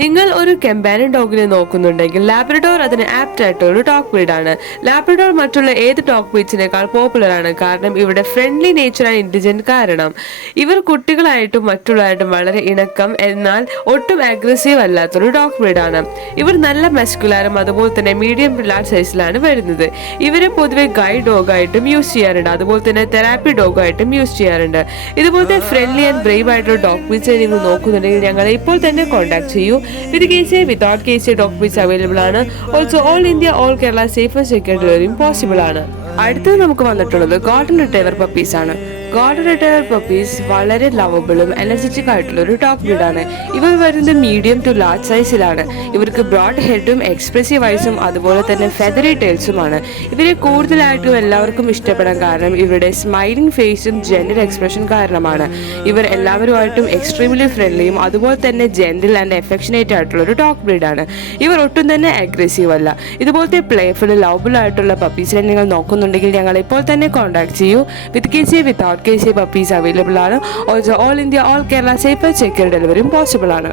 നിങ്ങൾ ഒരു companion ഡോഗിനെ നോക്കുന്നുണ്ടെങ്കിൽ Labrador അതിന് ആപ്റ്റ് ആയിട്ടുള്ള ഒരു ഡോഗ് ബ്രീഡാണ്. ലാബ്രഡോർ മറ്റുള്ള ഏത് ഡോഗ് ബ്രീഡ്സിനേക്കാൾ പോപ്പുലർ ആണ്. കാരണം ഇവിടെ ഫ്രണ്ട്ലി നേച്ചർ ആൻഡ് ഇന്റലിജന്റ് കാരണം ഇവർ കുട്ടികളായിട്ടും മറ്റുള്ളതായിട്ടും വളരെ ഇണക്കം, എന്നാൽ ഒട്ടും അഗ്രസീവ് അല്ലാത്തൊരു ഡോഗ് ബ്രീഡാണ്. ഇവർ നല്ല മസ്കുലാരും അതുപോലെ തന്നെ മീഡിയം ലാർജ് സൈസിലാണ് വരുന്നത്. ഇവരെ പൊതുവെ ഗൈഡ് ഡോഗായിട്ടും യൂസ് ചെയ്യാറുണ്ട്, അതുപോലെ തന്നെ തെറാപ്പി ഡോഗായിട്ടും യൂസ് ചെയ്യാറുണ്ട്. ഇതുപോലത്തെ ഫ്രണ്ട്ലി ആൻഡ് ബ്രേവ് ആയിട്ടുള്ള ഡോഗ് ബ്രീഡ്സിനെ നിങ്ങൾ നോക്കുന്നുണ്ടെങ്കിൽ ഞങ്ങളെ ഇപ്പോൾ തന്നെ കോൺടാക്ട് ചെയ്യൂ. With KCA, without KCA dog breeds available ആണ്. Also all India, all Kerala safe and secure delivery possible ആണ്. അടുത്തത് നമുക്ക് വന്നിട്ടുള്ളത് ഗോൾഡൻ റിട്രീവർ പപ്പീസ് ആണ്. ഗോൾഡൻ റിട്രീവർ പപ്പീസ് വളരെ ലവബിളും എനർജറ്റിക് ആയിട്ടുള്ള ഒരു ഡോഗ് ബ്രീഡാണ്. ഇവർ വരുന്നത് മീഡിയം ടു ലാർജ് സൈസിലാണ്. ഇവർക്ക് ബ്രോഡ് ഹെഡും എക്സ്പ്രസീവ് ഐസും അതുപോലെ തന്നെ ഫെദറി ടെയിൽസുമാണ്. ഇവരെ കൂടുതലായിട്ടും എല്ലാവർക്കും ഇഷ്ടപ്പെടാൻ കാരണം ഇവരുടെ സ്മൈലിംഗ് ഫേസും ജെന്റിൽ എക്സ്പ്രഷൻ കാരണമാണ്. ഇവർ എല്ലാവരുമായിട്ടും എക്സ്ട്രീംലി ഫ്രണ്ട്ലിയും അതുപോലെ തന്നെ ജെന്റിൽ ആൻഡ് എഫെക്ഷനേറ്റ് ആയിട്ടുള്ള ഒരു ഡോഗ് ബ്രീഡാണ്. ഇവർ ഒട്ടും തന്നെ അഗ്രസീവ് അല്ല. ഇതുപോലത്തെ പ്ലേഫുൾ ലവബിൾ ആയിട്ടുള്ള പപ്പീസിനെ നിങ്ങൾ നോക്കുന്നുണ്ടെങ്കിൽ ഞങ്ങൾ ഇപ്പോൾ തന്നെ കോൺടാക്ട് ചെയ്യൂ. വിത്ത് KCA, without KCA puppies available ആണ്. Also all India, all Kerala safe and secure ഡെലിവറിയും പോസിബിൾ ആണ്.